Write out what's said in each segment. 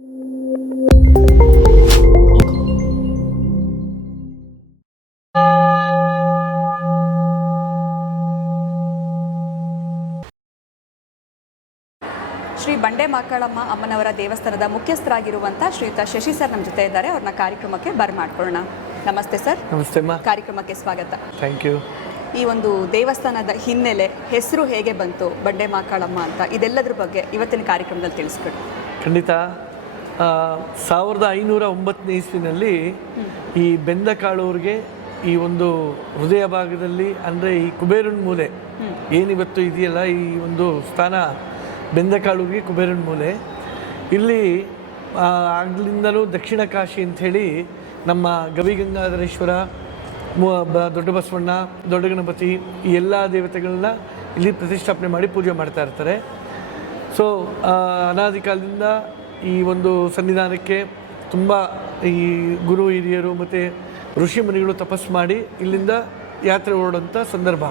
ಶ್ರೀ ಬಂಡೆ ಮಾಕಾಳಮ್ಮ ಅಮ್ಮನವರ ದೇವಸ್ಥಾನದ ಮುಖ್ಯಸ್ಥರಾಗಿರುವಂಥ ಶ್ರೀಯುತ ಶಶಿ ಸರ್ ನಮ್ಮ ಜೊತೆ ಇದ್ದಾರೆ. ಅವ್ರನ್ನ ಕಾರ್ಯಕ್ರಮಕ್ಕೆ ಬರ್ಮಾಡ್ಕೊಳ್ಳೋಣ. ನಮಸ್ತೆ ಸರ್. ನಮಸ್ತೆ. ಕಾರ್ಯಕ್ರಮಕ್ಕೆ ಸ್ವಾಗತ. Thank you. ಈ ಒಂದು ದೇವಸ್ಥಾನದ ಹಿನ್ನೆಲೆ, ಹೆಸರು ಹೇಗೆ ಬಂತು ಬಂಡೆ ಮಾಕಾಳಮ್ಮ ಅಂತ, ಇದೆಲ್ಲದ್ರ ಬಗ್ಗೆ ಇವತ್ತಿನ ಕಾರ್ಯಕ್ರಮದಲ್ಲಿ ತಿಳಿಸ್ಕೊಡಿ. ಖಂಡಿತ. 1509ನೇ ಇಸ್ವಿನಲ್ಲಿ ಈ ಬೆಂದಕಾಳೂರಿಗೆ ಈ ಒಂದು ಹೃದಯ ಭಾಗದಲ್ಲಿ, ಅಂದರೆ ಈ ಕುಬೇರನ ಮೂಲೆ ಏನಿವತ್ತು ಇದೆಯಲ್ಲ, ಈ ಒಂದು ಸ್ಥಾನ ಬೆಂದಕಾಳೂರಿಗೆ ಕುಬೇರನ ಮೂಲೆ, ಇಲ್ಲಿ ಆಗ್ಲಿಂದಲೂ ದಕ್ಷಿಣ ಕಾಶಿ ಅಂಥೇಳಿ ನಮ್ಮ ಗವಿಗಂಗಾಧರೇಶ್ವರ, ದೊಡ್ಡ ಬಸವಣ್ಣ, ದೊಡ್ಡ ಗಣಪತಿ, ಈ ಎಲ್ಲ ದೇವತೆಗಳನ್ನ ಇಲ್ಲಿ ಪ್ರತಿಷ್ಠಾಪನೆ ಮಾಡಿ ಪೂಜೆ ಮಾಡ್ತಾ ಇರ್ತಾರೆ. ಸೊ ಅನಾದಿ ಕಾಲದಿಂದ ಈ ಒಂದು ಸನ್ನಿಧಾನಕ್ಕೆ ತುಂಬ ಈ ಗುರು ಹಿರಿಯರು ಮತ್ತು ಋಷಿ ಮುನಿಗಳು ತಪಸ್ಸು ಮಾಡಿ ಇಲ್ಲಿಂದ ಯಾತ್ರೆ ಹೊರಡೋಂಥ ಸಂದರ್ಭ.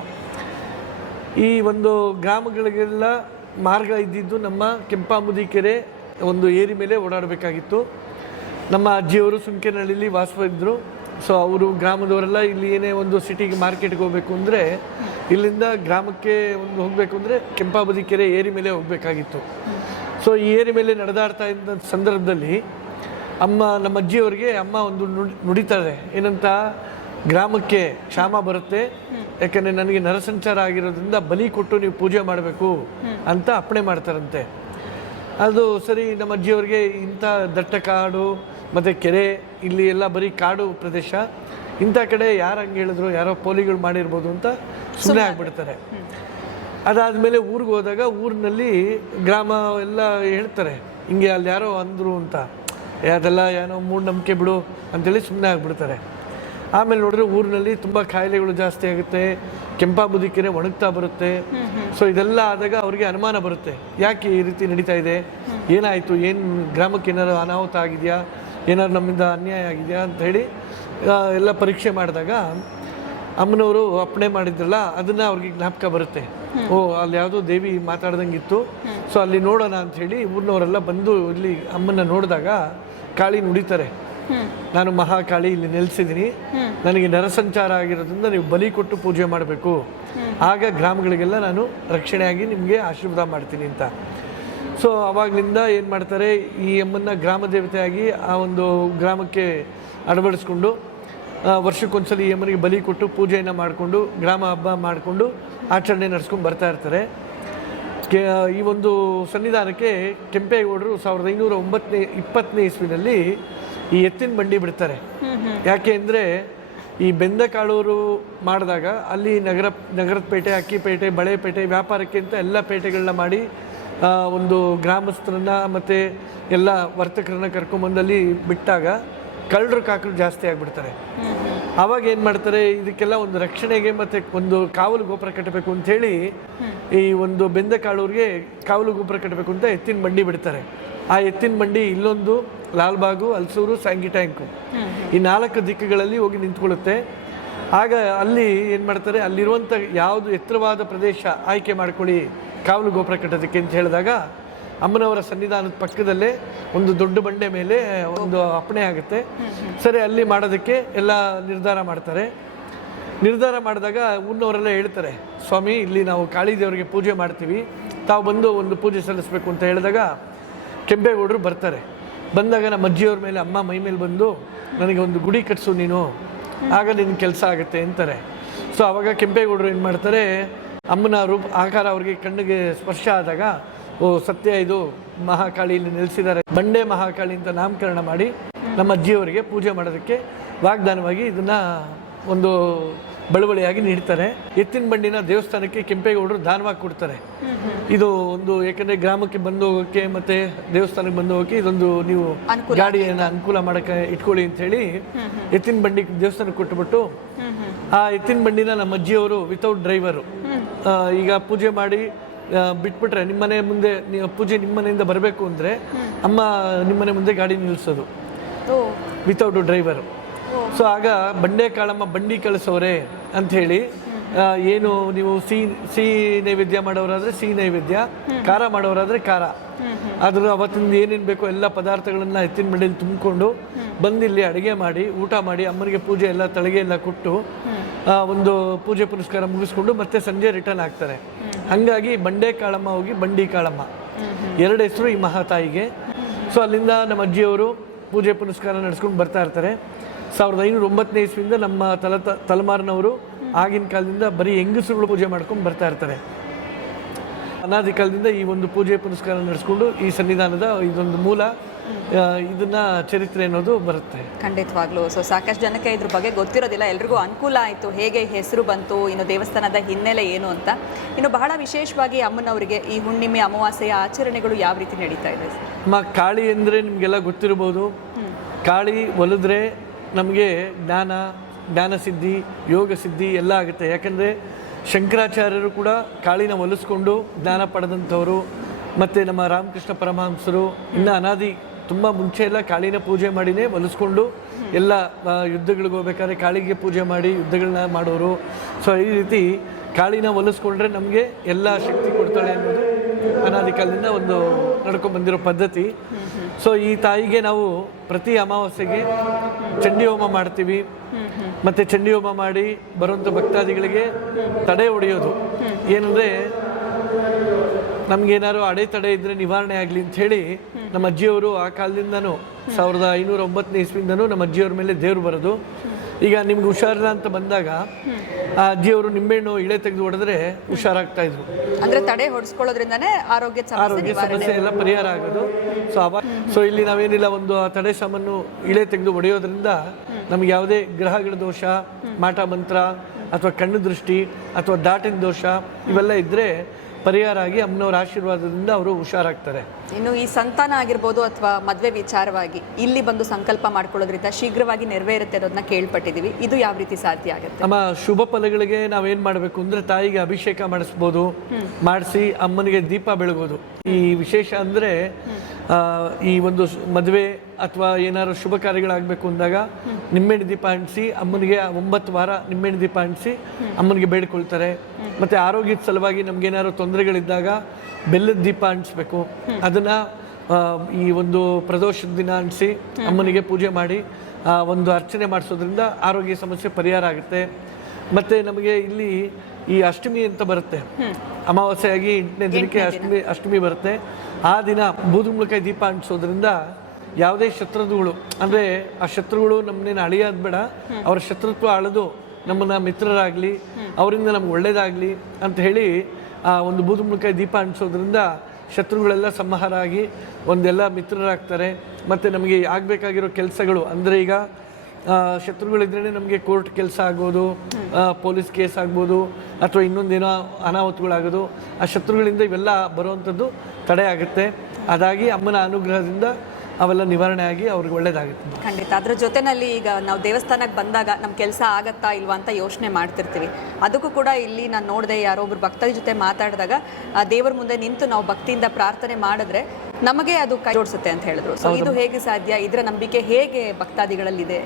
ಈ ಒಂದು ಗ್ರಾಮಗಳಿಗೆಲ್ಲ ಮಾರ್ಗ ಇದ್ದಿದ್ದು ನಮ್ಮ ಕೆಂಪಾಮುದಿ ಕೆರೆ ಒಂದು ಏರಿ ಮೇಲೆ ಓಡಾಡಬೇಕಾಗಿತ್ತು. ನಮ್ಮ ಅಜ್ಜಿಯವರು ಸುಂಕೇನಹಳ್ಳಿಲಿ ವಾಸವಿದ್ದರು. ಸೊ ಅವರು ಗ್ರಾಮದವರೆಲ್ಲ ಇಲ್ಲಿ ಏನೇ ಒಂದು ಸಿಟಿಗೆ ಮಾರ್ಕೆಟ್ಗೆ ಹೋಗಬೇಕು ಅಂದರೆ ಇಲ್ಲಿಂದ ಗ್ರಾಮಕ್ಕೆ ಒಂದು ಹೋಗಬೇಕು ಅಂದರೆ ಕೆಂಪಾಮುದಿ ಕೆರೆ ಏರಿ ಮೇಲೆ ಹೋಗಬೇಕಾಗಿತ್ತು. ಸೊ ಈ ಏರಿ ಮೇಲೆ ನಡೆದಾಡ್ತಾ ಇದ್ದ ಸಂದರ್ಭದಲ್ಲಿ ನಮ್ಮ ಅಜ್ಜಿಯವರಿಗೆ ಅಮ್ಮ ಒಂದು ನುಡಿತಾರೆ, ಏನಂತ, ಗ್ರಾಮಕ್ಕೆ ಕ್ಷಾಮ ಬರುತ್ತೆ, ಯಾಕಂದರೆ ನನಗೆ ನರಸಂಚಾರ ಆಗಿರೋದ್ರಿಂದ ಬಲಿ ಕೊಟ್ಟು ನೀವು ಪೂಜೆ ಮಾಡಬೇಕು ಅಂತ ಅಪ್ಪಣೆ ಮಾಡ್ತಾರಂತೆ. ಅದು ಸರಿ. ನಮ್ಮ ಅಜ್ಜಿಯವ್ರಿಗೆ ಇಂಥ ದಟ್ಟ ಕಾಡು ಮತ್ತು ಕೆರೆ, ಇಲ್ಲಿ ಎಲ್ಲ ಬರೀ ಕಾಡು ಪ್ರದೇಶ, ಇಂಥ ಕಡೆ ಯಾರು ಹಂಗೆ ಹೇಳಿದ್ರು, ಯಾರೋ ಪೋಲಿಗಳು ಮಾಡಿರ್ಬೋದು ಅಂತ ಸುಮ್ಮನೆ ಆಗಿಬಿಡ್ತಾರೆ. ಅದಾದಮೇಲೆ ಊರಿಗೆ ಹೋದಾಗ ಊರಿನಲ್ಲಿ ಗ್ರಾಮ ಎಲ್ಲ ಹೇಳ್ತಾರೆ, ಹಿಂಗೆ ಅಲ್ಲಿ ಯಾರೋ ಅಂದರು ಅಂತ, ಅದೆಲ್ಲ ಏನೋ ಮೂಢನಂಬಿಕೆ ಬಿಡು ಅಂತೇಳಿ ಸುಮ್ಮನೆ ಆಗಿಬಿಡ್ತಾರೆ. ಆಮೇಲೆ ನೋಡಿದ್ರೆ ಊರಿನಲ್ಲಿ ತುಂಬ ಕಾಯಿಲೆಗಳು ಜಾಸ್ತಿ ಆಗುತ್ತೆ, ಕೆಂಪಾಮುದಿ ಕೆರೆ ಒಣಗ್ತಾ ಬರುತ್ತೆ. ಸೊ ಇದೆಲ್ಲ ಆದಾಗ ಅವ್ರಿಗೆ ಅನುಮಾನ ಬರುತ್ತೆ, ಯಾಕೆ ಈ ರೀತಿ ನಡೀತಾ ಇದೆ, ಏನಾಯಿತು, ಏನು ಗ್ರಾಮಕ್ಕೆ ಏನಾರು ಅನಾಹುತ ಆಗಿದೆಯಾ, ಏನಾದ್ರು ನಮ್ಮಿಂದ ಅನ್ಯಾಯ ಆಗಿದೆಯಾ ಅಂತ ಹೇಳಿ ಎಲ್ಲ ಪರೀಕ್ಷೆ ಮಾಡಿದಾಗ ಅಮ್ಮನವರು ಅಪ್ಪಣೆ ಮಾಡಿದ್ರಲ್ಲ, ಅದನ್ನು ಅವ್ರಿಗೆ ಜ್ಞಾಪಕ ಬರುತ್ತೆ. ಓ, ಅಲ್ಲಿ ಯಾವುದೋ ದೇವಿ ಮಾತಾಡ್ದಂಗಿತ್ತು, ಸೊ ಅಲ್ಲಿ ನೋಡೋಣ ಅಂಥೇಳಿ ಊರಿನವರೆಲ್ಲ ಬಂದು ಇಲ್ಲಿ ಅಮ್ಮನ ನೋಡಿದಾಗ ಕಾಳಿ ನುಡಿತಾರೆ, ನಾನು ಮಹಾಕಾಳಿ ಇಲ್ಲಿ ನೆಲೆಸಿದ್ದೀನಿ, ನನಗೆ ನರಸಂಚಾರ ಆಗಿರೋದ್ರಿಂದ ನೀವು ಬಲಿ ಕೊಟ್ಟು ಪೂಜೆ ಮಾಡಬೇಕು, ಆಗ ಗ್ರಾಮಗಳಿಗೆಲ್ಲ ನಾನು ರಕ್ಷಣೆಯಾಗಿ ನಿಮಗೆ ಆಶೀರ್ವಾದ ಮಾಡ್ತೀನಿ ಅಂತ. ಸೊ ಆವಾಗಲಿಂದ ಏನು ಮಾಡ್ತಾರೆ, ಈ ಅಮ್ಮನ್ನ ಗ್ರಾಮ ದೇವತೆಯಾಗಿ ಆ ಒಂದು ಗ್ರಾಮಕ್ಕೆ ಅಳವಡಿಸ್ಕೊಂಡು ವರ್ಷಕ್ಕೊಂದ್ಸಲಿ ಈ ಅಮ್ಮನಿಗೆ ಬಲಿ ಕೊಟ್ಟು ಪೂಜೆಯನ್ನು ಮಾಡಿಕೊಂಡು ಗ್ರಾಮ ಹಬ್ಬ ಮಾಡಿಕೊಂಡು ಆಚರಣೆ ನಡೆಸ್ಕೊಂಡು ಬರ್ತಾ ಇರ್ತಾರೆ. ಈ ಒಂದು ಸನ್ನಿಧಾನಕ್ಕೆ ಕೆಂಪೇಗೌಡರು 1520ನೇ ಇಸ್ವಿನಲ್ಲಿ ಈ ಎತ್ತಿನ ಬಂಡಿ ಬಿಡ್ತಾರೆ. ಯಾಕೆ ಅಂದರೆ ಈ ಬೆಂದಕಾಳೂರು ಮಾಡಿದಾಗ ಅಲ್ಲಿ ನಗರದ ಪೇಟೆ, ಅಕ್ಕಿಪೇಟೆ, ಬಳೆಪೇಟೆ, ವ್ಯಾಪಾರಕ್ಕೆ ಅಂತ ಎಲ್ಲ ಪೇಟೆಗಳನ್ನ ಮಾಡಿ ಒಂದು ಗ್ರಾಮಸ್ಥರನ್ನ ಮತ್ತು ಎಲ್ಲ ವರ್ತಕರನ್ನ ಕರ್ಕೊಂಬಂದಲ್ಲಿ ಬಿಟ್ಟಾಗ ಕಳ್ಳರು ಕಾಕರು ಜಾಸ್ತಿ ಆಗಿಬಿಡ್ತಾರೆ. ಆವಾಗ ಏನು ಮಾಡ್ತಾರೆ, ಇದಕ್ಕೆಲ್ಲ ಒಂದು ರಕ್ಷಣೆಗೆ ಮತ್ತು ಒಂದು ಕಾವಲು ಗೋಪುರ ಕಟ್ಟಬೇಕು ಅಂಥೇಳಿ ಈ ಒಂದು ಬೆಂದಕಾಳೂರಿಗೆ ಕಾವಲು ಗೋಪುರ ಕಟ್ಟಬೇಕು ಅಂತ ಎತ್ತಿನ ಬಂಡಿ ಬಿಡ್ತಾರೆ. ಆ ಎತ್ತಿನ ಬಂಡಿ ಇಲ್ಲೊಂದು ಲಾಲ್ಬಾಗು, ಹಲಸೂರು, ಸ್ಯಾಂಗಿ ಟ್ಯಾಂಕು, ಈ 4 ದಿಕ್ಕುಗಳಲ್ಲಿ ಹೋಗಿ ನಿಂತ್ಕೊಳ್ಳುತ್ತೆ. ಆಗ ಅಲ್ಲಿ ಏನು ಮಾಡ್ತಾರೆ, ಅಲ್ಲಿರುವಂಥ ಯಾವುದು ಎತ್ತರವಾದ ಪ್ರದೇಶ ಆಯ್ಕೆ ಮಾಡ್ಕೊಳ್ಳಿ ಕಾವಲು ಗೋಪುರ ಕಟ್ಟೋದಕ್ಕೆ ಅಂತ ಹೇಳಿದಾಗ ಅಮ್ಮನವರ ಸನ್ನಿಧಾನದ ಪಕ್ಕದಲ್ಲೇ ಒಂದು ದೊಡ್ಡ ಬಂಡೆ ಮೇಲೆ ಒಂದು ಅಪ್ಪಣೆ ಆಗುತ್ತೆ. ಸರಿ, ಅಲ್ಲಿ ಮಾಡೋದಕ್ಕೆ ಎಲ್ಲ ನಿರ್ಧಾರ ಮಾಡ್ತಾರೆ. ನಿರ್ಧಾರ ಮಾಡಿದಾಗ ಊರಿನವರೆಲ್ಲ ಹೇಳ್ತಾರೆ, ಸ್ವಾಮಿ ಇಲ್ಲಿ ನಾವು ಕಾಳಿ ದೇವರಿಗೆ ಪೂಜೆ ಮಾಡ್ತೀವಿ, ತಾವು ಬಂದು ಒಂದು ಪೂಜೆ ಸಲ್ಲಿಸಬೇಕು ಅಂತ ಹೇಳಿದಾಗ ಕೆಂಪೇಗೌಡರು ಬರ್ತಾರೆ. ಬಂದಾಗ ನಮ್ಮ ಅಜ್ಜಿಯವ್ರ ಮೇಲೆ, ಅಮ್ಮ ಮೈ ಮೇಲೆ ಬಂದು ನನಗೆ ಒಂದು ಗುಡಿ ಕಟ್ಸು ನೀನು, ಆಗ ನಿನ್ನ ಕೆಲಸ ಆಗುತ್ತೆ ಅಂತಾರೆ. ಸೊ ಆವಾಗ ಕೆಂಪೇಗೌಡರು ಏನು ಮಾಡ್ತಾರೆ, ಅಮ್ಮನ ಆಕಾರ ಅವ್ರಿಗೆ ಕಣ್ಣಿಗೆ ಸ್ಪರ್ಶ ಆದಾಗ, ಓ ಸತ್ಯ, ಇದು ಮಹಾಕಾಳಿ ಇಲ್ಲಿ ನೆಲೆಸಿದ್ದಾರೆ, ಬಂಡೆ ಮಹಾಕಾಳಿ ಅಂತ ನಾಮಕರಣ ಮಾಡಿ ನಮ್ಮ ಅಜ್ಜಿಯವರಿಗೆ ಪೂಜೆ ಮಾಡೋದಕ್ಕೆ ವಾಗ್ದಾನವಾಗಿ ಇದನ್ನು ಒಂದು ಬಳುವಳಿಯಾಗಿ ನೀಡ್ತಾರೆ. ಎತ್ತಿನ ಬಂಡಿನ ದೇವಸ್ಥಾನಕ್ಕೆ ಕೆಂಪೇಗೌಡರು ದಾನವಾಗಿ ಕೊಡ್ತಾರೆ. ಇದು ಒಂದು, ಯಾಕಂದರೆ ಗ್ರಾಮಕ್ಕೆ ಬಂದು ಹೋಗೋಕ್ಕೆ ಮತ್ತು ದೇವಸ್ಥಾನಕ್ಕೆ ಬಂದು ಹೋಗೋಕ್ಕೆ ಇದೊಂದು ನೀವು ಗಾಡಿಯನ್ನು ಅನುಕೂಲ ಮಾಡೋಕ್ಕೆ ಇಟ್ಕೊಳ್ಳಿ ಅಂಥೇಳಿ ಎತ್ತಿನ ಬಂಡಿ ದೇವಸ್ಥಾನಕ್ಕೆ ಕೊಟ್ಟುಬಿಟ್ಟು ಆ ಎತ್ತಿನ ಬಂಡಿನ ನಮ್ಮ ಅಜ್ಜಿಯವರು ವಿತೌಟ್ ಡ್ರೈವರು ಈಗ ಪೂಜೆ ಮಾಡಿ ಬಿಟ್ಬಿಟ್ರೆ ನಿಮ್ಮನೆ ಮುಂದೆ ಪೂಜೆ ನಿಮ್ಮ ಮನೆಯಿಂದ ಬರಬೇಕು ಅಂದರೆ ಅಮ್ಮ ನಿಮ್ಮನೆ ಮುಂದೆ ಗಾಡಿ ನಿಲ್ಲಿಸೋದು ವಿತೌಟ್ ಡ್ರೈವರು. ಸೊ ಆಗ ಬಂಡೆ ಕಾಳಮ್ಮ ಬಂಡಿ ಕಳಿಸೋರೆ ಅಂಥೇಳಿ ಏನು ನೀವು ಸಿಹಿ ನೈವೇದ್ಯ ಮಾಡೋರಾದ್ರೆ ಸಿಹಿ ನೈವೇದ್ಯ, ಖಾರ ಮಾಡೋರಾದ್ರೆ ಖಾರ, ಅದ್ರ ಅವತ್ತಿಂದ ಏನೇನು ಬೇಕೋ ಎಲ್ಲ ಪದಾರ್ಥಗಳನ್ನ ಎತ್ತಿನ ಬಂಡಿಯಲ್ಲಿ ತುಂಬಿಕೊಂಡು ಬಂದಿಲ್ಲಿ ಅಡುಗೆ ಮಾಡಿ ಊಟ ಮಾಡಿ ಅಮ್ಮನಿಗೆ ಪೂಜೆ ಎಲ್ಲ ತಳಗೆ ಎಲ್ಲ ಕೊಟ್ಟು ಒಂದು ಪೂಜೆ ಪುನಸ್ಕಾರ ಮುಗಿಸ್ಕೊಂಡು ಮತ್ತೆ ಸಂಜೆ ರಿಟರ್ನ್ ಆಗ್ತಾರೆ. ಹಾಗಾಗಿ ಬಂಡೆ ಕಾಳಮ್ಮ ಹೋಗಿ ಬಂಡಿ ಕಾಳಮ್ಮ ಎರಡು ಹೆಸರು ಈ ಮಹಾತಾಯಿಗೆ. ಸೊ ಅಲ್ಲಿಂದ ನಮ್ಮ ಅಜ್ಜಿಯವರು ಪೂಜೆ ಪುನಸ್ಕಾರ ನಡೆಸ್ಕೊಂಡು ಬರ್ತಾ ಇರ್ತಾರೆ. 1509ನೇ ಇಸ್ವಿಯಿಂದ ನಮ್ಮ ತಲೆಮಾರಿನವರು ಆಗಿನ ಕಾಲದಿಂದ ಬರೀ ಹೆಂಗಸರುಗಳು ಪೂಜೆ ಮಾಡ್ಕೊಂಡು ಬರ್ತಾ ಇರ್ತಾರೆ. ಅನಾದಿ ಕಾಲದಿಂದ ಈ ಒಂದು ಪೂಜೆ ಪುನಸ್ಕಾರ ನಡೆಸ್ಕೊಂಡು ಈ ಸನ್ನಿಧಾನದ ಇದೊಂದು ಮೂಲ ಇದನ್ನ ಚರಿತ್ರೆ ಅನ್ನೋದು ಬರುತ್ತೆ. ಖಂಡಿತವಾಗ್ಲೂ. ಸೊ ಸಾಕಷ್ಟು ಜನಕ್ಕೆ ಇದ್ರ ಬಗ್ಗೆ ಗೊತ್ತಿರೋದಿಲ್ಲ, ಎಲ್ರಿಗೂ ಅನುಕೂಲ ಆಯಿತು ಹೇಗೆ ಹೆಸರು ಬಂತು, ಇನ್ನು ದೇವಸ್ಥಾನದ ಹಿನ್ನೆಲೆ ಏನು ಅಂತ. ಇನ್ನು ಬಹಳ ವಿಶೇಷವಾಗಿ ಅಮ್ಮನವರಿಗೆ ಈ ಹುಣ್ಣಿಮೆ ಅಮಾವಾಸ್ಯೆಯ ಆಚರಣೆಗಳು ಯಾವ ರೀತಿ ನಡೀತಾ ಇದೆ? ಅಮ್ಮ ಕಾಳಿ ಅಂದರೆ ನಿಮಗೆಲ್ಲ ಗೊತ್ತಿರ್ಬೋದು. ಕಾಳಿ ಒಲಿದ್ರೆ ನಮಗೆ ಜ್ಞಾನ ಸಿದ್ಧಿ, ಯೋಗ ಸಿದ್ಧಿ ಎಲ್ಲ ಆಗುತ್ತೆ. ಯಾಕಂದರೆ ಶಂಕರಾಚಾರ್ಯರು ಕೂಡ ಕಾಳಿನ ಒಲಿಸ್ಕೊಂಡು ಜ್ಞಾನ ಪಡೆದಂಥವರು. ಮತ್ತು ನಮ್ಮ ರಾಮಕೃಷ್ಣ ಪರಮಹಂಸರು ಇನ್ನು ಅನಾದಿ ತುಂಬ ಮುಂಚೆ ಎಲ್ಲ ಕಾಳಿನ ಪೂಜೆ ಮಾಡಿನೇ ಒಲಿಸ್ಕೊಂಡು ಎಲ್ಲ ಯುದ್ಧಗಳಿಗೆ ಹೋಗ್ಬೇಕಾದ್ರೆ ಕಾಳಿಗೆ ಪೂಜೆ ಮಾಡಿ ಯುದ್ಧಗಳನ್ನ ಮಾಡೋರು. ಸೊ ಈ ರೀತಿ ಕಾಳಿನ ಒಲಿಸ್ಕೊಂಡ್ರೆ ನಮಗೆ ಎಲ್ಲ ಶಕ್ತಿ ಕೊಡ್ತಾಳೆ ಅನ್ನೋದು ಅನಾದಿ ಕಾಲದಿಂದ ಒಂದು ನಡ್ಕೊಂಡು ಬಂದಿರೋ ಪದ್ಧತಿ. ಸೊ ಈ ತಾಯಿಗೆ ನಾವು ಪ್ರತಿ ಅಮಾವಾಸ್ಯೆಗೆ ಚಂಡಿ ಹೋಮ ಮಾಡ್ತೀವಿ. ಮತ್ತು ಚಂಡಿ ಹೋಮ ಮಾಡಿ ಬರುವಂಥ ಭಕ್ತಾದಿಗಳಿಗೆ ತಡೆ ಹೊಡೆಯೋದು ಏನಂದರೆ ನಮಗೇನಾದ್ರು ಅಡೆತಡೆ ಇದ್ದರೆ ನಿವಾರಣೆ ಆಗಲಿ ಅಂಥೇಳಿ ನಮ್ಮ ಅಜ್ಜಿಯವರು ಆ ಕಾಲದಿಂದನೂ 1509ನೇ ಇಸ್ವಿಯಿಂದನೂ ನಮ್ಮ ಅಜ್ಜಿಯವ್ರ ಮೇಲೆ ದೇವರು ಬರೋದು. ಈಗ ನಿಮ್ಗೆ ಹುಷಾರಿಲ್ಲ ಅಂತ ಬಂದಾಗ ಆ ಅಜ್ಜಿಯವರು ನಿಂಬೆಹಣ್ಣು ಇಳೆ ತೆಗೆದು ಹೊಡೆದ್ರೆ ಹುಷಾರಾಗ್ತಾ ಇದ್ರು. ಅಂದ್ರೆ ತಡೆ ಹೊಡೆಸ್ಕೊಳ್ಳೋದ್ರಿಂದನೇ ಆರೋಗ್ಯ ಸಮಸ್ಯೆ ಎಲ್ಲ ಪರಿಹಾರ ಆಗೋದು. ಸೊ ಇಲ್ಲಿ ನಾವೇನಿಲ್ಲ ಒಂದು ಆ ತಡೆ ಸಾಮಾನು ಇಳೆ ತೆಗೆದು ಹೊಡೆಯೋದ್ರಿಂದ ನಮ್ಗೆ ಯಾವುದೇ ಗ್ರಹಗಳ ದೋಷ, ಮಾಟ ಮಂತ್ರ ಅಥವಾ ಕಣ್ಣು ದೃಷ್ಟಿ ಅಥವಾ ದಾಟಿನ ದೋಷ ಇವೆಲ್ಲ ಇದ್ದರೆ ಪರಿಹಾರ ಆಗಿ ಅಮ್ಮನವರ ಆಶೀರ್ವಾದದಿಂದ ಅವರು ಹುಷಾರಾಗ್ತಾರೆ. ಇನ್ನು ಈ ಸಂತಾನ ಆಗಿರ್ಬೋದು ಅಥವಾ ಮದುವೆ ವಿಚಾರವಾಗಿ ಇಲ್ಲಿ ಬಂದು ಸಂಕಲ್ಪ ಮಾಡ್ಕೊಳ್ಳೋದ್ರಿಂದ ಶೀಘ್ರವಾಗಿ ನೆರವೇರುತ್ತೆ ಅನ್ನೋದನ್ನ ಕೇಳ್ಪಟ್ಟಿದ್ದೀವಿ. ಇದು ಯಾವ ರೀತಿ ಸಾಧ್ಯ ಆಗುತ್ತೆ? ನಮ್ಮ ಶುಭ ಫಲಗಳಿಗೆ ನಾವೇನು ಮಾಡಬೇಕು ಅಂದರೆ ತಾಯಿಗೆ ಅಭಿಷೇಕ ಮಾಡಿಸ್ಬೋದು, ಮಾಡಿಸಿ ಅಮ್ಮನಿಗೆ ದೀಪ ಬೆಳಗೋದು. ಈ ವಿಶೇಷ ಅಂದರೆ ಈ ಒಂದು ಮದುವೆ ಅಥವಾ ಏನಾದ್ರು ಶುಭ ಕಾರ್ಯಗಳಾಗಬೇಕು ಅಂದಾಗ ನಿಂಬೆಹಣ್ಣು ದೀಪ ಅಂಟಿಸಿ ಅಮ್ಮನಿಗೆ 9 ವಾರ ನಿಂಬೆಹಣ್ಣು ದೀಪ ಅಂಟಿಸಿ ಅಮ್ಮನಿಗೆ ಬೇಡ್ಕೊಳ್ತಾರೆ. ಮತ್ತು ಆರೋಗ್ಯದ ಸಲುವಾಗಿ ನಮಗೇನಾದ್ರು ತೊಂದರೆಗಳಿದ್ದಾಗ ಬೆಲ್ಲದ ದೀಪ ಅಂಟಿಸ್ಬೇಕು. ಅದನ್ನು ಈ ಒಂದು ಪ್ರದೋಷದ ದಿನ ಅಂಟಿಸಿ ಅಮ್ಮನಿಗೆ ಪೂಜೆ ಮಾಡಿ ಒಂದು ಅರ್ಚನೆ ಮಾಡಿಸೋದ್ರಿಂದ ಆರೋಗ್ಯ ಸಮಸ್ಯೆ ಪರಿಹಾರ ಆಗುತ್ತೆ. ಮತ್ತು ನಮಗೆ ಇಲ್ಲಿ ಈ ಅಷ್ಟಮಿ ಅಂತ ಬರುತ್ತೆ, ಅಮಾವಾಸ್ಯೆಯಾಗಿ 8ನೇ ದಿನಕ್ಕೆ ಅಷ್ಟಮಿ ಬರುತ್ತೆ. ಆ ದಿನ ಬೂದುಗುಂಬಳಕಾಯಿ ದೀಪ ಅಂಟಿಸೋದ್ರಿಂದ ಯಾವುದೇ ಶತ್ರುಗಳು ಅಂದರೆ ಆ ಶತ್ರುಗಳು ನಮ್ಮನ್ನೇನು ಅಳಿಯೋದು ಬೇಡ, ಅವರ ಶತ್ರುತ್ವ ಅಳೆದು ನಮ್ಮನ್ನು ಮಿತ್ರರಾಗಲಿ ಅವರಿಂದ ನಮ್ಗೆ ಒಳ್ಳೇದಾಗಲಿ ಅಂತ ಹೇಳಿ ಆ ಒಂದು ಬೂದುಗುಂಬಳಕಾಯಿ ದೀಪ ಅಂಟಿಸೋದ್ರಿಂದ ಶತ್ರುಗಳೆಲ್ಲ ಸಂಹಾರ ಆಗಿ ಒಂದೆಲ್ಲ ಮಿತ್ರರಾಗ್ತಾರೆ. ಮತ್ತು ನಮಗೆ ಆಗಬೇಕಾಗಿರೋ ಕೆಲಸಗಳು ಅಂದರೆ ಈಗ ಶತ್ರುಗಳಿದ್ರೇ ನಮಗೆ ಕೋರ್ಟ್ ಕೆಲಸ ಆಗ್ಬೋದು, ಪೊಲೀಸ್ ಕೇಸ್ ಆಗ್ಬೋದು ಅಥವಾ ಇನ್ನೊಂದೇನೋ ಅನಾಹುತಗಳಾಗೋದು. ಆ ಶತ್ರುಗಳಿಂದ ಇವೆಲ್ಲ ಬರುವಂಥದ್ದು ತಡೆ ಆಗುತ್ತೆ. ಅದಾಗಿ ಅಮ್ಮನ ಅನುಗ್ರಹದಿಂದ ಅವೆಲ್ಲ ನಿವಾರಣೆ ಆಗಿ ಅವ್ರಿಗೆ ಒಳ್ಳೇದಾಗುತ್ತೆ. ಖಂಡಿತ. ಅದ್ರ ಜೊತೆನಲ್ಲಿ ಈಗ ನಾವು ದೇವಸ್ಥಾನಕ್ಕೆ ಬಂದಾಗ ನಮ್ಮ ಕೆಲಸ ಆಗತ್ತಾ ಇಲ್ವಾ ಅಂತ ಯೋಚನೆ ಮಾಡ್ತಿರ್ತೀವಿ. ಅದಕ್ಕೂ ಕೂಡ ಇಲ್ಲಿ ನಾನು ನೋಡಿದೆ, ಯಾರೋ ಒಬ್ರು ಭಕ್ತರ ಜೊತೆ ಮಾತಾಡಿದಾಗ ದೇವರ ಮುಂದೆ ನಿಂತು ನಾವು ಭಕ್ತಿಯಿಂದ ಪ್ರಾರ್ಥನೆ ಮಾಡಿದ್ರೆ ನಮಗೆ ಅದು ಕೈ ಜೋಡಿಸುತ್ತೆ ಅಂತ ಹೇಳಿದ್ರು. ಸೊ ಇದು ಹೇಗೆ ಸಾಧ್ಯ? ಇದರ ನಂಬಿಕೆ ಹೇಗೆ ಭಕ್ತಾದಿಗಳಲ್ಲಿದೆ?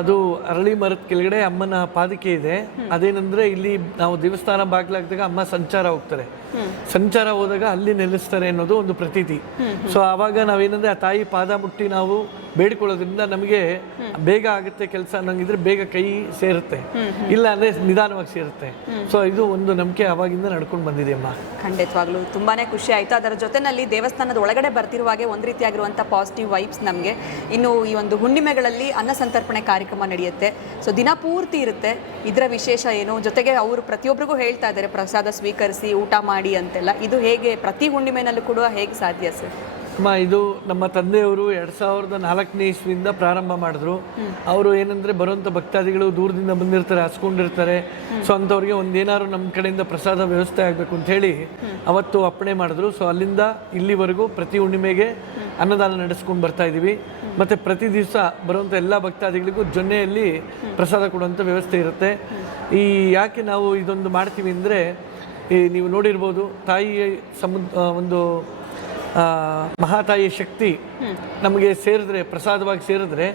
ಅದು ಅರಳಿ ಮರದ ಕೆಳಗಡೆ ಅಮ್ಮನ ಪಾದಿಕೆ ಇದೆ. ಅದೇನಂದ್ರೆ ಇಲ್ಲಿ ನಾವು ದೇವಸ್ಥಾನ ಬಾಗಿಲಾಗ್ದಾಗ ಅಮ್ಮ ಸಂಚಾರ ಹೋಗ್ತಾರೆ, ಸಂಚಾರ ಹೋದಾಗ ಅಲ್ಲಿ ನೆಲೆಸ್ತಾರೆ ಅನ್ನೋದು ಒಂದು ಪ್ರತೀತಿ. ಸೊ ಆವಾಗ ನಾವೇನಂದ್ರೆ ಆ ತಾಯಿ ಪಾದ ಮುಟ್ಟಿ ನಾವು ಬೇಡಿಕೊಳ್ಳೋದ್ರಿಂದ ನಮಗೆ ಬೇಗ ಆಗುತ್ತೆ ಕೆಲಸ ಅನ್ನಂಗಿದ್ರೆ ಬೇಗ ಕೈ ಸೇರುತ್ತೆ, ಇಲ್ಲ ಅಂದ್ರೆ ನಿಧಾನವಾಗಿ ಸೇರುತ್ತೆ. ಸೊ ಇದು ಒಂದು ನಂಬಿಕೆ ಅವಾಗಿಂದ ನಡ್ಕೊಂಡು ಬಂದಿದೆ ಅಮ್ಮ. ಖಂಡಿತವಾಗ್ಲೂ ತುಂಬಾನೇ ಖುಷಿ ಆಯ್ತು. ಅದರ ಜೊತೆನಲ್ಲಿ ದೇವಸ್ಥಾನದ ಒಳಗಡೆ ಬರ್ತಿರುವಾಗೆ ಒಂದು ರೀತಿಯಾಗಿರುವಂಥ ಪಾಸಿಟಿವ್ ವೈಬ್ಸ್ ನಮಗೆ. ಇನ್ನು ಈ ಒಂದು ಹುಣ್ಣಿಮೆಗಳಲ್ಲಿ ಅನ್ನ ಸಂತರ್ಪಣೆ ಕಾರ್ಯಕ್ರಮ ನಡೆಯುತ್ತೆ. ಸೊ ದಿನ ಪೂರ್ತಿ ಇರುತ್ತೆ. ಇದರ ವಿಶೇಷ ಏನು? ಜೊತೆಗೆ ಅವರು ಪ್ರತಿಯೊಬ್ಬರಿಗೂ ಹೇಳ್ತಾ ಇದ್ದಾರೆ ಪ್ರಸಾದ ಸ್ವೀಕರಿಸಿ ಊಟ ಮಾಡಿ ಅಂತೆಲ್ಲ. ಇದು ಹೇಗೆ ಪ್ರತಿ ಹುಣ್ಣಿಮೆನಲ್ಲೂ ಕೂಡ ಹೇಗೆ ಸಾಧ್ಯ ಸರ್? ಅಮ್ಮ ಇದು ನಮ್ಮ ತಂದೆಯವರು 2004ನೇ ಇಸ್ವಿಯಿಂದ ಪ್ರಾರಂಭ ಮಾಡಿದ್ರು. ಅವರು ಏನಂದ್ರೆ ಬರುವಂಥ ಭಕ್ತಾದಿಗಳು ದೂರದಿಂದ ಬಂದಿರ್ತಾರೆ, ಹಸ್ಕೊಂಡಿರ್ತಾರೆ. ಸೊ ಅಂಥವ್ರಿಗೆ ಒಂದೇನಾದ್ರು ನಮ್ಮ ಕಡೆಯಿಂದ ಪ್ರಸಾದ ವ್ಯವಸ್ಥೆ ಆಗಬೇಕು ಅಂತ ಹೇಳಿ ಅವತ್ತು ಅಪ್ಪಣೆ ಮಾಡಿದ್ರು. ಸೊ ಅಲ್ಲಿಂದ ಇಲ್ಲಿವರೆಗೂ ಪ್ರತಿ ಹುಣ್ಣಿಮೆಗೆ ಅನ್ನದಾನ ನಡೆಸ್ಕೊಂಡು ಬರ್ತಾ ಇದ್ದೀವಿ. ಮತ್ತು ಪ್ರತಿ ದಿವಸ ಬರುವಂಥ ಎಲ್ಲ ಭಕ್ತಾದಿಗಳಿಗೂ ಜೊನ್ನೆಯಲ್ಲಿ ಪ್ರಸಾದ ಕೊಡುವಂಥ ವ್ಯವಸ್ಥೆ ಇರುತ್ತೆ. ಈ ಯಾಕೆ ನಾವು ಇದೊಂದು ಮಾಡ್ತೀವಿ ಅಂದರೆ, ಈ ನೀವು ನೋಡಿರ್ಬೋದು ತಾಯಿ ಒಂದು ಮಹಾತಾಯಿಯ ಶಕ್ತಿ ನಮಗೆ ಸೇರಿದ್ರೆ, ಪ್ರಸಾದವಾಗಿ ಸೇರಿದ್ರೆ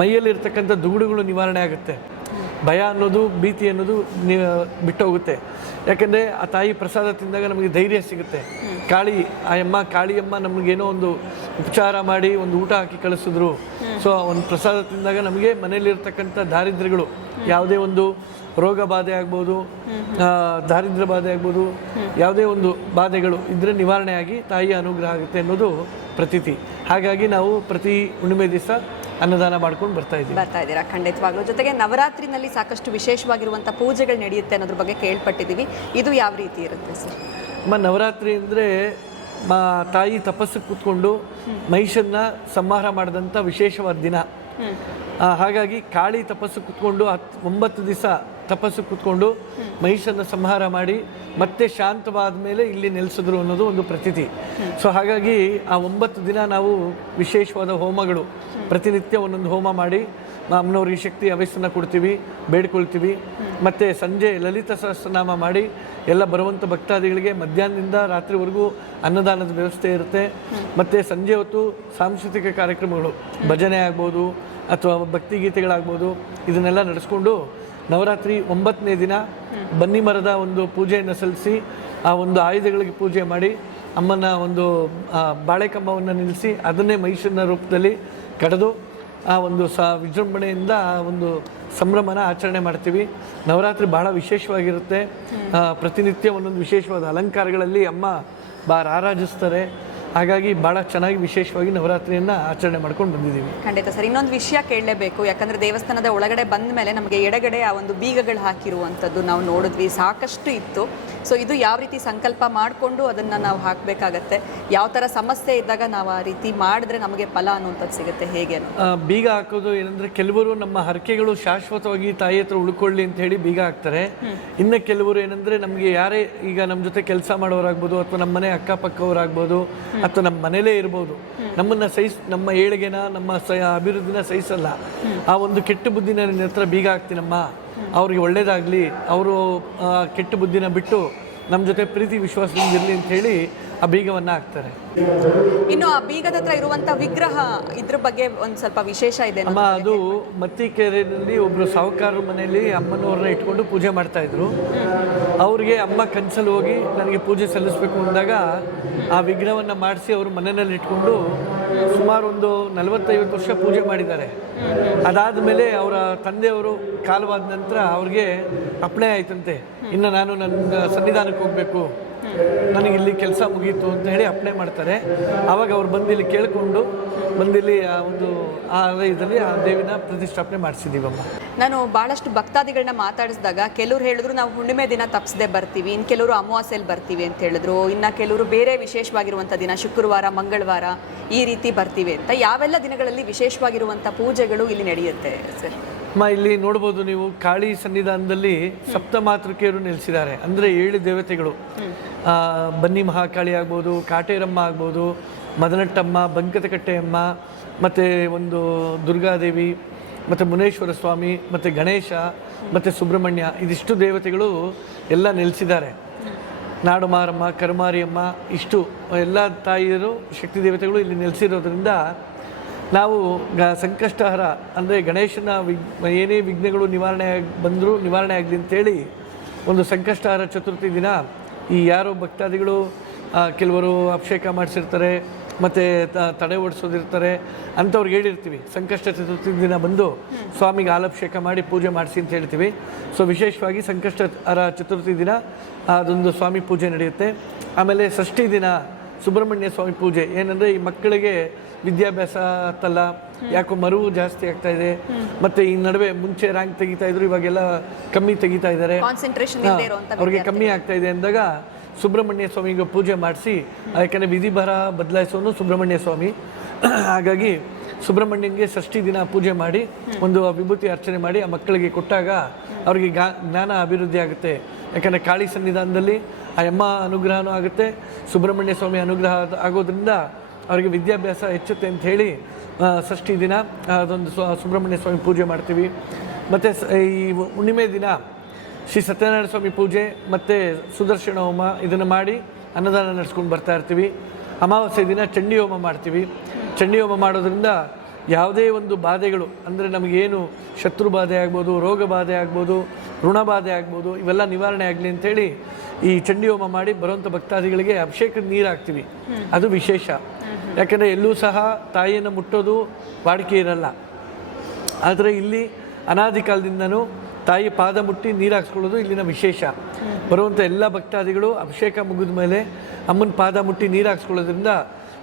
ಮೈಯಲ್ಲಿರ್ತಕ್ಕಂಥ ದುಗುಡುಗಳು ನಿವಾರಣೆ ಆಗುತ್ತೆ. ಭಯ ಅನ್ನೋದು, ಭೀತಿ ಅನ್ನೋದು ಬಿಟ್ಟೋಗುತ್ತೆ. ಯಾಕಂದರೆ ಆ ತಾಯಿ ಪ್ರಸಾದ ತಿಂದಾಗ ನಮಗೆ ಧೈರ್ಯ ಸಿಗುತ್ತೆ. ಕಾಳಿಯಮ್ಮ ನಮಗೇನೋ ಒಂದು ಉಪಚಾರ ಮಾಡಿ ಒಂದು ಊಟ ಹಾಕಿ ಕಳಿಸಿದ್ರು. ಸೊ ಒಂದು ಪ್ರಸಾದ ತಿಂದಾಗ ನಮಗೆ ಮನೆಯಲ್ಲಿರ್ತಕ್ಕಂಥ ದಾರಿದ್ರ್ಯಗಳು, ಯಾವುದೇ ಒಂದು ರೋಗ ಬಾಧೆ ಆಗ್ಬೋದು, ದಾರಿದ್ರ್ಯ ಬಾಧೆ ಆಗ್ಬೋದು, ಯಾವುದೇ ಒಂದು ಬಾಧೆಗಳು ಇದ್ದರೆ ನಿವಾರಣೆ ಆಗಿ ತಾಯಿಯ ಅನುಗ್ರಹ ಆಗುತ್ತೆ ಅನ್ನೋದು ಪ್ರತೀತಿ. ಹಾಗಾಗಿ ನಾವು ಪ್ರತಿ ಹುಣ್ಣಿಮೆ ದಿವಸ ಅನ್ನದಾನ ಮಾಡ್ಕೊಂಡು ಬರ್ತಾ ಇದ್ದೀರಾ. ಖಂಡಿತವಾಗ್ಲೂ. ಜೊತೆಗೆ ನವರಾತ್ರಿನಲ್ಲಿ ಸಾಕಷ್ಟು ವಿಶೇಷವಾಗಿರುವಂಥ ಪೂಜೆಗಳು ನಡೆಯುತ್ತೆ ಅನ್ನೋದ್ರ ಬಗ್ಗೆ ಕೇಳ್ಪಟ್ಟಿದ್ದೀವಿ. ಇದು ಯಾವ ರೀತಿ ಇರುತ್ತೆ ಸರ್? ನವರಾತ್ರಿ ಅಂದರೆ ತಾಯಿ ತಪಸ್ಸು ಕೂತ್ಕೊಂಡು ಮಹಿಷನ್ನ ಸಂಹಾರ ಮಾಡಿದಂಥ ವಿಶೇಷವಾದ ದಿನ. ಹಾಗಾಗಿ ಕಾಳಿ ತಪಸ್ಸು ಕೂತ್ಕೊಂಡು 9 ದಿವಸ ತಪಸ್ಸು ಕೂತ್ಕೊಂಡು ಮಹಿಷನ್ನು ಸಂಹಾರ ಮಾಡಿ ಮತ್ತೆ ಶಾಂತವಾದ ಮೇಲೆ ಇಲ್ಲಿ ನೆಲೆಸಿದ್ರು ಅನ್ನೋದು ಒಂದು ಪ್ರತೀತಿ. ಸೊ ಹಾಗಾಗಿ ಆ 9 ದಿನ ನಾವು ವಿಶೇಷವಾದ ಹೋಮಗಳು, ಪ್ರತಿನಿತ್ಯ ಒಂದೊಂದು ಹೋಮ ಮಾಡಿ ಅಮ್ಮನವ್ರಿಗೆ ಶಕ್ತಿ ಹವ್ಯಸ್ಸನ್ನು ಕೊಡ್ತೀವಿ, ಬೇಡ್ಕೊಳ್ತೀವಿ. ಮತ್ತು ಸಂಜೆ ಲಲಿತ ಸಹಸ್ರನಾಮ ಮಾಡಿ ಎಲ್ಲ ಬರುವಂಥ ಭಕ್ತಾದಿಗಳಿಗೆ ಮಧ್ಯಾಹ್ನದಿಂದ ರಾತ್ರಿವರೆಗೂ ಅನ್ನದಾನದ ವ್ಯವಸ್ಥೆ ಇರುತ್ತೆ. ಮತ್ತು ಸಂಜೆ ಹೊತ್ತು ಸಾಂಸ್ಕೃತಿಕ ಕಾರ್ಯಕ್ರಮಗಳು, ಭಜನೆ ಆಗ್ಬೋದು ಅಥವಾ ಭಕ್ತಿಗೀತೆಗಳಾಗ್ಬೋದು, ಇದನ್ನೆಲ್ಲ ನಡೆಸ್ಕೊಂಡು ನವರಾತ್ರಿ 9ನೇ ದಿನ ಬನ್ನಿ ಮರದ ಒಂದು ಪೂಜೆಯನ್ನು ಸಲ್ಲಿಸಿ ಆ ಒಂದು ಆಯುಧಗಳಿಗೆ ಪೂಜೆ ಮಾಡಿ ಅಮ್ಮನ ಒಂದು ಬಾಳೆಕಂಬವನ್ನು ನಿಲ್ಲಿಸಿ ಅದನ್ನೇ ಮಹಿಷನ ರೂಪದಲ್ಲಿ ಕಡಿದು ಆ ಒಂದು ವಿಜೃಂಭಣೆಯಿಂದ ಒಂದು ಸಂಭ್ರಮನ ಆಚರಣೆ ಮಾಡ್ತೀವಿ. ನವರಾತ್ರಿ ಬಹಳ ವಿಶೇಷವಾಗಿರುತ್ತೆ. ಪ್ರತಿನಿತ್ಯ ಒಂದೊಂದು ವಿಶೇಷವಾದ ಅಲಂಕಾರಗಳಲ್ಲಿ ಅಮ್ಮ ರಾರಾಜಿಸ್ತಾರೆ. ಹಾಗಾಗಿ ಭಾಳ ಚೆನ್ನಾಗಿ ವಿಶೇಷವಾಗಿ ನವರಾತ್ರಿಯನ್ನು ಆಚರಣೆ ಮಾಡ್ಕೊಂಡು ಬಂದಿದ್ದೀವಿ. ಖಂಡಿತ ಸರ್. ಇನ್ನೊಂದು ವಿಷಯ ಕೇಳಲೇಬೇಕು. ಯಾಕಂದರೆ ದೇವಸ್ಥಾನದ ಒಳಗಡೆ ಬಂದ ಮೇಲೆ ನಮಗೆ ಎಡಗಡೆ ಆ ಒಂದು ಬೀಗಗಳು ಹಾಕಿರುವಂಥದ್ದು ನಾವು ನೋಡಿದ್ವಿ, ಸಾಕಷ್ಟು ಇತ್ತು. ಸೊ ಇದು ಯಾವ ರೀತಿ ಸಂಕಲ್ಪ ಮಾಡಿಕೊಂಡು ಅದನ್ನು ನಾವು ಹಾಕಬೇಕಾಗತ್ತೆ? ಯಾವ ಥರ ಸಮಸ್ಯೆ ಇದ್ದಾಗ ನಾವು ಆ ರೀತಿ ಮಾಡಿದ್ರೆ ನಮಗೆ ಫಲ ಅನ್ನುವಂಥದ್ದು ಸಿಗುತ್ತೆ, ಹೇಗೆ? ಬೀಗ ಹಾಕೋದು ಏನಂದರೆ, ಕೆಲವರು ನಮ್ಮ ಹರಕೆಗಳು ಶಾಶ್ವತವಾಗಿ ತಾಯಿ ಹತ್ರ ಉಳ್ಕೊಳ್ಳಿ ಅಂತ ಹೇಳಿ ಬೀಗ ಹಾಕ್ತಾರೆ. ಇನ್ನು ಕೆಲವರು ಏನಂದರೆ, ನಮಗೆ ಯಾರೇ ಈಗ ನಮ್ಮ ಜೊತೆ ಕೆಲಸ ಮಾಡೋರಾಗ್ಬೋದು ಅಥವಾ ನಮ್ಮ ಮನೆ ಅಕ್ಕಪಕ್ಕವರಾಗ್ಬೋದು ಅಥವಾ ನಮ್ಮ ಮನೇಲೇ ಇರ್ಬೋದು, ನಮ್ಮನ್ನು ನಮ್ಮ ಏಳಿಗೆನ ನಮ್ಮ ಅಭಿವೃದ್ಧಿನ ಸಹಿಸಲ್ಲ. ಆ ಒಂದು ಕೆಟ್ಟ ಬುದ್ಧಿನ ನಿನ್ನ ಹತ್ರ ಬೀಗ ಹಾಕ್ತೀನಮ್ಮ, ಅವ್ರಿಗೆ ಒಳ್ಳೇದಾಗಲಿ, ಅವರು ಕೆಟ್ಟ ಬುದ್ಧಿನ ಬಿಟ್ಟು ನಮ್ಮ ಜೊತೆ ಪ್ರೀತಿ ವಿಶ್ವಾಸದಿಂದ ಇರಲಿ ಅಂತ ಹೇಳಿ ಆ ಬೀಗವನ್ನು ಹಾಕ್ತಾರೆ. ಇನ್ನು ಆ ಬೀಗದ ಹತ್ರ ಇರುವಂಥ ವಿಗ್ರಹ, ಇದ್ರ ಬಗ್ಗೆ ಒಂದು ಸ್ವಲ್ಪ ವಿಶೇಷ ಇದೆ ಅಮ್ಮ. ಅದು ಮತ್ತಿಕೆರೆಯಲ್ಲಿ ಒಬ್ಬರು ಸಾಹುಕಾರರ ಮನೆಯಲ್ಲಿ ಅಮ್ಮನವ್ರನ್ನ ಇಟ್ಕೊಂಡು ಪೂಜೆ ಮಾಡ್ತಾ ಇದ್ರು. ಅವ್ರಿಗೆ ಅಮ್ಮ ಕನಸಲ್ಲಿ ಹೋಗಿ ನನಗೆ ಪೂಜೆ ಸಲ್ಲಿಸಬೇಕು ಅಂದಾಗ ಆ ವಿಗ್ರಹವನ್ನು ಮಾಡಿಸಿ ಅವರು ಮನೆಯಲ್ಲಿ ಇಟ್ಕೊಂಡು ಸುಮಾರು ಒಂದು 40-50 ವರ್ಷ ಪೂಜೆ ಮಾಡಿದ್ದಾರೆ. ಅದಾದಮೇಲೆ ಅವರ ತಂದೆಯವರು ಕಾಲವಾದ ನಂತರ ಅವ್ರಿಗೆ ಅಪ್ಪಣೆ ಆಯ್ತಂತೆ, ಇನ್ನು ನಾನು ನನ್ನ ಸನ್ನಿಧಾನಕ್ಕೆ ಹೋಗಬೇಕು, ನನಗೆ ಇಲ್ಲಿ ಕೆಲಸ ಮುಗೀತು ಅಂತ ಹೇಳಿ ಅಪ್ಪಣೆ ಮಾಡ್ತಾರೆ. ಆವಾಗ ಅವ್ರು ಬಂದಿಲ್ಲಿ ಕೇಳಿಕೊಂಡು ಬಂದಿಲ್ಲಿ ಒಂದು ಆಲಯದಲ್ಲಿ ಆ ದೇವಿನ ಪ್ರತಿಷ್ಠಾಪನೆ ಮಾಡಿಸಿದ್ದೀವಮ್ಮ. ನಾನು ಭಾಳಷ್ಟು ಭಕ್ತಾದಿಗಳನ್ನ ಮಾತಾಡಿಸಿದಾಗ ಕೆಲವರು ಹೇಳಿದ್ರು ನಾವು ಹುಣ್ಣಿಮೆ ದಿನ ತಪ್ಪಿಸದೆ ಬರ್ತೀವಿ, ಇನ್ನು ಕೆಲವರು ಅಮಾವಾಸ್ಯೆಯಲ್ಲಿ ಬರ್ತೀವಿ ಅಂತ ಹೇಳಿದ್ರು, ಇನ್ನು ಕೆಲವರು ಬೇರೆ ವಿಶೇಷವಾಗಿರುವಂಥ ದಿನ ಶುಕ್ರವಾರ, ಮಂಗಳವಾರ ಈ ರೀತಿ ಬರ್ತೀವಿ ಅಂತ. ಯಾವೆಲ್ಲ ದಿನಗಳಲ್ಲಿ ವಿಶೇಷವಾಗಿರುವಂಥ ಪೂಜೆಗಳು ಇಲ್ಲಿ ನಡೆಯುತ್ತೆ ಸರ್? ಇಲ್ಲಿ ನೋಡ್ಬೋದು ನೀವು, ಕಾಳಿ ಸನ್ನಿಧಾನದಲ್ಲಿ ಸಪ್ತಮಾತೃಕೆಯರು ನೆಲೆಸಿದ್ದಾರೆ. ಅಂದರೆ 7 ದೇವತೆಗಳು, ಬನ್ನಿ ಮಹಾಕಾಳಿ ಆಗ್ಬೋದು, ಕಾಟೇರಮ್ಮ ಆಗ್ಬೋದು, ಮದನಟ್ಟಮ್ಮ, ಬಂಕತಕಟ್ಟೆಯಮ್ಮ, ಮತ್ತು ಒಂದು ದುರ್ಗಾದೇವಿ, ಮತ್ತು ಮುನೇಶ್ವರ ಸ್ವಾಮಿ, ಮತ್ತು ಗಣೇಶ, ಮತ್ತು ಸುಬ್ರಹ್ಮಣ್ಯ, ಇದಿಷ್ಟು ದೇವತೆಗಳು ಎಲ್ಲ ನೆಲೆಸಿದ್ದಾರೆ. ನಾಡು ಮಾರಮ್ಮ, ಕರುಮಾರಿಯಮ್ಮ, ಇಷ್ಟು ಎಲ್ಲ ತಾಯಿಯರು ಶಕ್ತಿ ದೇವತೆಗಳು ಇಲ್ಲಿ ನೆಲೆಸಿರೋದ್ರಿಂದ ನಾವು ಸಂಕಷ್ಟಹರ ಅಂದರೆ ಗಣೇಶನ ಏನೇ ವಿಘ್ನಗಳು ಬಂದರೂ ನಿವಾರಣೆ ಆಗಲಿ ಅಂತೇಳಿ ಒಂದು ಸಂಕಷ್ಟಹರ ಚತುರ್ಥಿ ದಿನ ಈ ಯಾರೋ ಭಕ್ತಾದಿಗಳು ಕೆಲವರು ಅಭಿಷೇಕ ಮಾಡಿಸಿರ್ತಾರೆ, ಮತ್ತು ತಡೆ ಓಡಿಸೋದಿರ್ತಾರೆ, ಅಂಥವ್ರಿಗೆ ಹೇಳಿರ್ತೀವಿ ಸಂಕಷ್ಟ ಚತುರ್ಥಿ ದಿನ ಬಂದು ಸ್ವಾಮಿಗೆ ಹಾಲಾಭಿಷೇಕ ಮಾಡಿ ಪೂಜೆ ಮಾಡಿಸಿ ಅಂತ ಹೇಳ್ತೀವಿ. ಸೊ ವಿಶೇಷವಾಗಿ ಸಂಕಷ್ಟಹರ ಚತುರ್ಥಿ ದಿನ ಅದೊಂದು ಸ್ವಾಮಿ ಪೂಜೆ ನಡೆಯುತ್ತೆ. ಆಮೇಲೆ ಷಷ್ಠಿ ದಿನ ಸುಬ್ರಹ್ಮಣ್ಯ ಸ್ವಾಮಿ ಪೂಜೆ. ಏನಂದರೆ ಈ ಮಕ್ಕಳಿಗೆ ವಿದ್ಯಾಭ್ಯಾಸ ಅಂತಲ್ಲ, ಯಾಕೋ ಮರುವು ಜಾಸ್ತಿ ಆಗ್ತಾ ಇದೆ, ಮತ್ತು ಈ ನಡುವೆ ಮುಂಚೆ ರ್ಯಾಂಕ್ ತೆಗಿತಾ ಇದ್ರು, ಇವಾಗೆಲ್ಲ ಕಮ್ಮಿ ತೆಗಿತಾ ಇದ್ದಾರೆ, ಅವ್ರಿಗೆ ಕಮ್ಮಿ ಆಗ್ತಾ ಇದೆ ಅಂದಾಗ ಸುಬ್ರಹ್ಮಣ್ಯ ಸ್ವಾಮಿಗೆ ಪೂಜೆ ಮಾಡಿಸಿ, ಯಾಕಂದರೆ ವಿಧಿ ಬರ ಬದಲಾಯಿಸೋನು ಸುಬ್ರಹ್ಮಣ್ಯ ಸ್ವಾಮಿ. ಹಾಗಾಗಿ ಸುಬ್ರಹ್ಮಣ್ಯನಿಗೆ ಷಷ್ಠಿ ದಿನ ಪೂಜೆ ಮಾಡಿ ಒಂದು ವಿಭೂತಿ ಅರ್ಚನೆ ಮಾಡಿ ಆ ಮಕ್ಕಳಿಗೆ ಕೊಟ್ಟಾಗ ಅವ್ರಿಗೆ ಜ್ಞಾನ ಅಭಿವೃದ್ಧಿ ಆಗುತ್ತೆ. ಯಾಕಂದರೆ ಕಾಳಿ ಸನ್ನಿಧಾನದಲ್ಲಿ ಆ ಅಮ್ಮ ಅನುಗ್ರಹನೂ ಆಗುತ್ತೆ, ಸುಬ್ರಹ್ಮಣ್ಯ ಸ್ವಾಮಿ ಅನುಗ್ರಹ ಆಗೋದ್ರಿಂದ ಅವರಿಗೆ ವಿದ್ಯಾಭ್ಯಾಸ ಹೆಚ್ಚುತ್ತೆ ಅಂತ ಹೇಳಿ ಷಷ್ಠಿ ದಿನ ಅದೊಂದು ಸುಬ್ರಹ್ಮಣ್ಯ ಸ್ವಾಮಿ ಪೂಜೆ ಮಾಡ್ತೀವಿ. ಮತ್ತು ಈ ಹುಣ್ಣಿಮೆ ದಿನ ಶ್ರೀ ಸತ್ಯನಾರಾಯಣ ಸ್ವಾಮಿ ಪೂಜೆ ಮತ್ತು ಸುದರ್ಶನ ಹೋಮ ಇದನ್ನು ಮಾಡಿ ಅನ್ನದಾನ ನಡೆಸ್ಕೊಂಡು ಬರ್ತಾ ಇರ್ತೀವಿ. ಅಮಾವಾಸ್ಯೆ ದಿನ ಚಂಡಿ ಹೋಮ ಮಾಡ್ತೀವಿ. ಚಂಡಿ ಹೋಮ ಮಾಡೋದ್ರಿಂದ ಯಾವುದೇ ಒಂದು ಬಾಧೆಗಳು ಅಂದರೆ ನಮಗೇನು ಶತ್ರು ಬಾಧೆ ಆಗ್ಬೋದು, ರೋಗ ಬಾಧೆ ಆಗ್ಬೋದು, ಋಣ ಬಾಧೆ ಆಗ್ಬೋದು, ಇವೆಲ್ಲ ನಿವಾರಣೆ ಆಗಲಿ ಅಂಥೇಳಿ ಈ ಚಂಡಿ ಹೋಮ ಮಾಡಿ ಬರುವಂಥ ಭಕ್ತಾದಿಗಳಿಗೆ ಅಭಿಷೇಕದ ನೀರು ಹಾಕ್ತೀವಿ. ಅದು ವಿಶೇಷ. ಯಾಕೆಂದರೆ ಎಲ್ಲೂ ಸಹ ತಾಯಿಯನ್ನು ಮುಟ್ಟೋದು ವಾಡಿಕೆ ಇರಲ್ಲ. ಆದರೆ ಇಲ್ಲಿ ಅನಾದಿ ಕಾಲದಿಂದನೂ ತಾಯಿ ಪಾದ ಮುಟ್ಟಿ ನೀರು ಹಾಕ್ಸ್ಕೊಳ್ಳೋದು ಇಲ್ಲಿನ ವಿಶೇಷ. ಬರುವಂಥ ಎಲ್ಲ ಭಕ್ತಾದಿಗಳು ಅಭಿಷೇಕ ಮುಗಿದ ಮೇಲೆ ಅಮ್ಮನ ಪಾದ ಮುಟ್ಟಿ ನೀರು ಹಾಕ್ಸ್ಕೊಳ್ಳೋದ್ರಿಂದ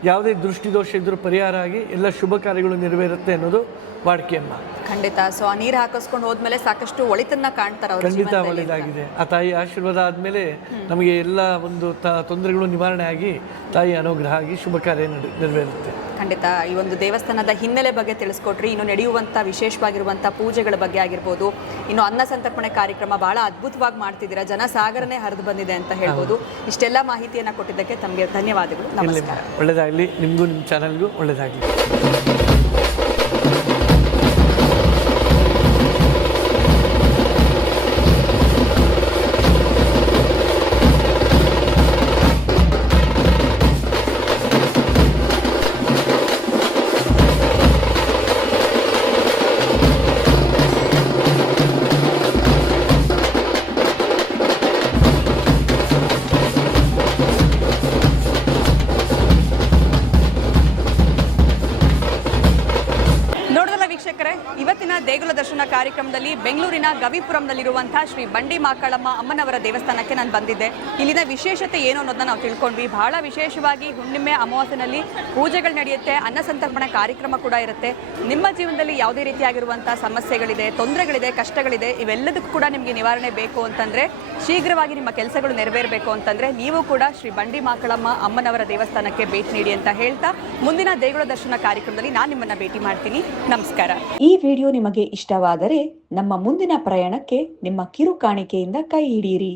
ಯಾವುದೇ ದೃಷ್ಟಿದೋಷ ಇದ್ರೂ ಪರಿಹಾರ ಆಗಿ ಎಲ್ಲ ಶುಭ ಕಾರ್ಯಗಳು ನೆರವೇರುತ್ತೆ ಅನ್ನೋದು ವಾಡಿಕೆಯಮ್ಮ. ಖಂಡಿತ. ಸೊ ಆ ನೀರು ಹಾಕಿಸ್ಕೊಂಡು ಹೋದ್ಮೇಲೆ ಸಾಕಷ್ಟು ಒಳಿತನ್ನ ಕಾಣ್ತಾರೆ ಅವ್ರ ಖಂಡಿತ ಒಳ್ಳೆಯದಾಗಿದೆ. ಆ ತಾಯಿ ಆಶೀರ್ವಾದ ಆದಮೇಲೆ ನಮಗೆ ಎಲ್ಲ ಒಂದು ತೊಂದರೆಗಳು ನಿವಾರಣೆ ಆಗಿ ತಾಯಿ ಅನುಗ್ರಹ ಆಗಿ ಶುಭ ಕಾರ್ಯ ನೆರವೇರುತ್ತೆ. ಖಂಡಿತ. ಈ ಒಂದು ದೇವಸ್ಥಾನದ ಹಿನ್ನೆಲೆ ಬಗ್ಗೆ ತಿಳಿಸ್ಕೊಟ್ರಿ. ಇನ್ನು ನಡೆಯುವಂಥ ವಿಶೇಷವಾಗಿರುವಂಥ ಪೂಜೆಗಳ ಬಗ್ಗೆ ಆಗಿರ್ಬೋದು, ಇನ್ನು ಅನ್ನ ಸಂತರ್ಪಣೆ ಕಾರ್ಯಕ್ರಮ ಭಾಳ ಅದ್ಭುತವಾಗಿ ಮಾಡ್ತಿದ್ದೀರಾ, ಜನಸಾಗರನೇ ಹರಿದು ಬಂದಿದೆ ಅಂತ ಹೇಳ್ಬೋದು. ಇಷ್ಟೆಲ್ಲ ಮಾಹಿತಿಯನ್ನು ಕೊಟ್ಟಿದ್ದಕ್ಕೆ ತಮಗೆ ಧನ್ಯವಾದಗಳು. ನಮಸ್ಕಾರ. ಒಳ್ಳೆಯದಾಗಲಿ. ನಿಮಗೂ ನಿಮ್ಮ ಚಾನಲ್ಗೂ ಒಳ್ಳೆಯದಾಗಲಿ. ಇವತ್ತಿನ ದೇಗುಲ ದರ್ಶನ ಕಾರ್ಯಕ್ರಮದಲ್ಲಿ ಬೆಂಗಳೂರಿನ ಗವಿಪುರಂನಲ್ಲಿರುವಂತಹ ಶ್ರೀ ಬಂಡಿ ಮಾಕಾಳಮ್ಮ ಅಮ್ಮನವರ ದೇವಸ್ಥಾನಕ್ಕೆ ನಾನು ಬಂದಿದ್ದೆ. ಇಲ್ಲಿನ ವಿಶೇಷತೆ ಏನು ಅನ್ನೋದನ್ನ ನಾವು ತಿಳ್ಕೊಂಡ್ವಿ. ಬಹಳ ವಿಶೇಷವಾಗಿ ಹುಣ್ಣಿಮೆ ಅಮಾವಾಸ್ಯೆನಲ್ಲಿ ಪೂಜೆಗಳು ನಡೆಯುತ್ತೆ, ಅನ್ನ ಸಂತರ್ಪಣೆ ಕಾರ್ಯಕ್ರಮ ಕೂಡ ಇರುತ್ತೆ. ನಿಮ್ಮ ಜೀವನದಲ್ಲಿ ಯಾವುದೇ ರೀತಿಯಾಗಿರುವಂಥ ಸಮಸ್ಯೆಗಳಿದೆ, ತೊಂದರೆಗಳಿದೆ, ಕಷ್ಟಗಳಿದೆ, ಇವೆಲ್ಲದಕ್ಕೂ ಕೂಡ ನಿಮಗೆ ನಿವಾರಣೆ ಬೇಕು ಅಂತಂದರೆ, ಶೀಘ್ರವಾಗಿ ನಿಮ್ಮ ಕೆಲಸಗಳು ನೆರವೇರಬೇಕು ಅಂತಂದರೆ ನೀವು ಕೂಡ ಶ್ರೀ ಬಂಡಿ ಮಾಕಾಳಮ್ಮ ಅಮ್ಮನವರ ದೇವಸ್ಥಾನಕ್ಕೆ ಭೇಟಿ ನೀಡಿ ಅಂತ ಹೇಳ್ತಾ ಮುಂದಿನ ದೇಗುಲ ದರ್ಶನ ಕಾರ್ಯಕ್ರಮದಲ್ಲಿ ನಾನು ನಿಮ್ಮನ್ನ ಭೇಟಿ ಮಾಡ್ತೀನಿ. ನಮಸ್ಕಾರ. ಈ ವಿಡಿಯೋ ನಿಮಗೆ ಇಷ್ಟವಾದರೆ ನಮ್ಮ ಮುಂದಿನ ಪ್ರಯಾಣಕ್ಕೆ ನಿಮ್ಮ ಕಿರು ಕಾಣಿಕೆಯಿಂದ ಕೈ ಹಿಡಿಯಿರಿ.